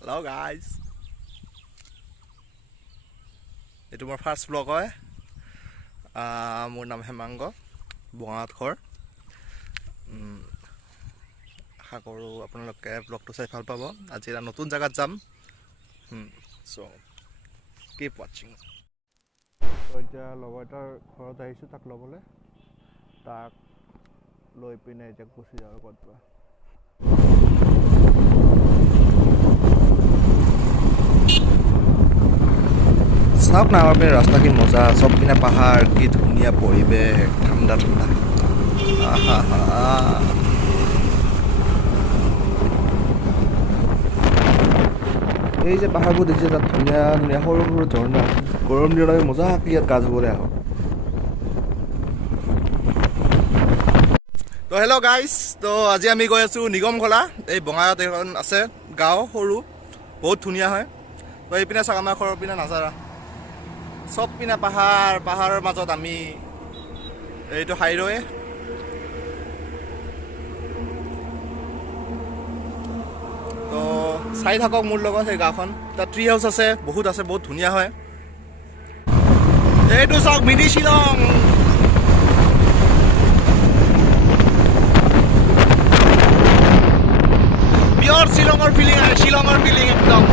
Hello guys. Itu মোৰ first blog হয়। মোৰ নাম হেমাংগ, বঙাইগাঁৱৰ। আশা কৰোঁ আপোনালোকে ব্লগটো চাই ভাল পাব। আজি এটা নতুন জাগাত যাম। So keep watching. এতিয়া লগৰ এটাৰ ঘৰত আহিছোঁ তাক ল'বলৈ। তাক লৈ পিনে এতিয়া গুচি যাওঁ ক'তবা। চাওক না আমাৰ পিনে ৰাস্তা কি মজা, চব পিনে পাহাৰ, কি ধুনীয়া পৰিৱেশ, ঠাণ্ডা ঠাণ্ডা। এই যে পাহাৰবোৰ দেখিছে, তাত ধুনীয়া ধুনীয়া সৰু সৰু ঝৰ্ণা। গৰম দিনত আমি মজাকৈ ইয়াত গা ধুবলৈ আহোঁ। তো হেল্ল' গাইজ, তো আজি আমি গৈ আছোঁ নিগমখলা। এই বঙাইগাঁৱত এখন আছে গাঁও, সৰু, বহুত ধুনীয়া হয়। তো এইপিনে চাওক আমাৰ ঘৰৰ পিনে নাজাৰা, চব পিনে পাহাৰ, পাহাৰৰ মাজত আমি। এইটো হাইৱে। তো চাই থাকক মোৰ লগত সেই গাঁওখন। তাত ট্ৰি হাউচ আছে, বহুত ধুনীয়া হয়। এইটো চাওক মিনি শ্বিলং। পিয়ৰ শ্বিলঙৰ ফিলিং আহে, শ্বিলঙৰ ফিলিং একদম।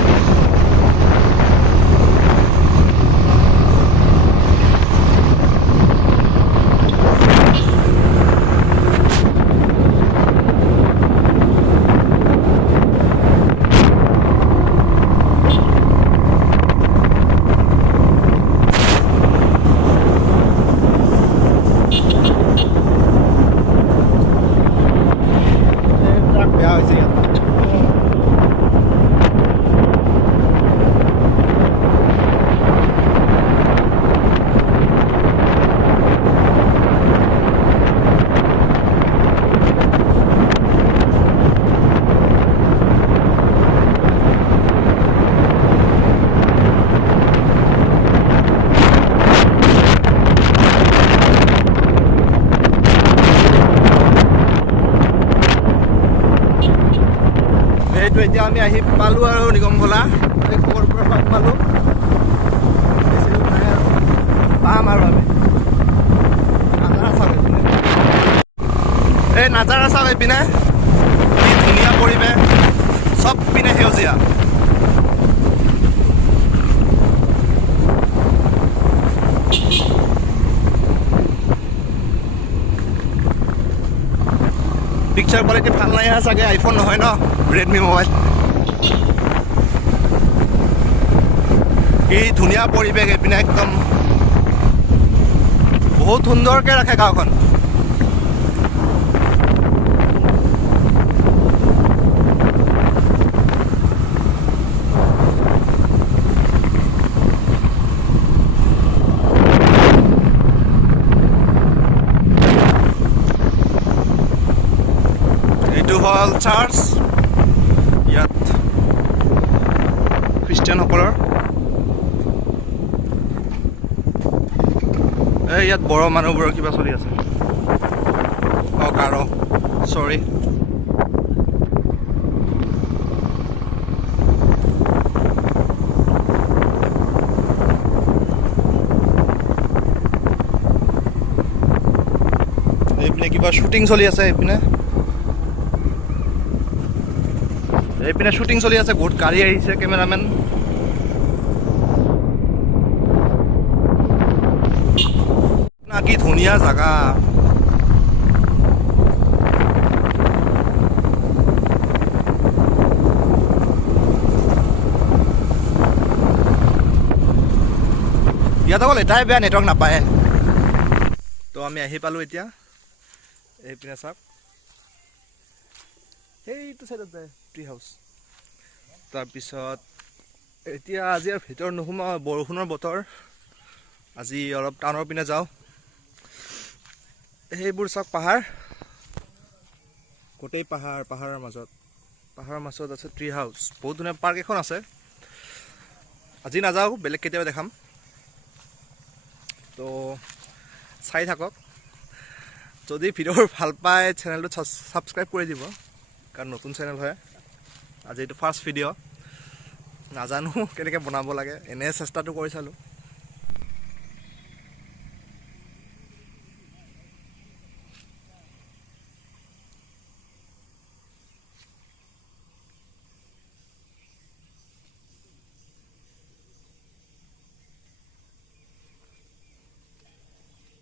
এতিয়া আমি আহি পালোঁ আৰু নিগমখলা। এই খবৰ পৰা পালোঁ, পাম আৰু আমি নাজাৰা চাওক এইপিনে। এই নাজাৰা চাওক এইপিনে, কি ধুনীয়া পৰিৱেশ, চব পিনে সেউজীয়া। পিকচাৰ কোৱালিটি ভাল নাই আহা চাগে, আইফোন নহয় ন, ৰেডমি মোবাইল। কি ধুনীয়া পৰিৱেশ এইপিনে, একদম বহুত সুন্দৰকৈ ৰাখে গাঁওখন। এইটো হ'ল চাৰ্চ, ইয়াত খ্ৰীষ্টিয়ানসকলৰ। এই ইয়াত বড়ো মানুহবোৰৰ কিবা চলি আছে। গাৰো, চৰি। এইপিনে কিবা শ্বুটিং চলি আছে, এইপিনে শ্বুটিং চলি আছে, বহুত গাড়ী আহিছে, কেমেৰামেন। কি ধুনীয়া জাগা। ইয়াত অকল এটাই বেয়া, নেটৱৰ্ক নাপায়। তো আমি আহি পালোঁ এতিয়া। এইপিনে চাওক, সেইটো চাইডত যায় ট্ৰি হাউচ। তাৰপিছত এতিয়া আজি আৰু ভিতৰত নোসোমাওঁ, বৰষুণৰ বতৰ। আজি অলপ টাউনৰ পিনে যাওঁ। সেইবোৰ চাওক পাহাৰ, গোটেই পাহাৰ, পাহাৰৰ মাজত আছে ট্ৰি হাউচ। বহুত ধুনীয়া পাৰ্ক এখন আছে। আজি নাযাওঁ, বেলেগ কেতিয়াবা দেখাম। তো চাই থাকক। যদি ভিডিঅ'বোৰ ভাল পায় চেনেলটো ছাবস্ক্ৰাইব কৰি দিব, কাৰণ নতুন চেনেল হয়। আজি এইটো ফাৰ্ষ্ট ভিডিঅ'। নাজানো কেনেকৈ বনাব লাগে, এনেই চেষ্টাটো কৰি চালোঁ।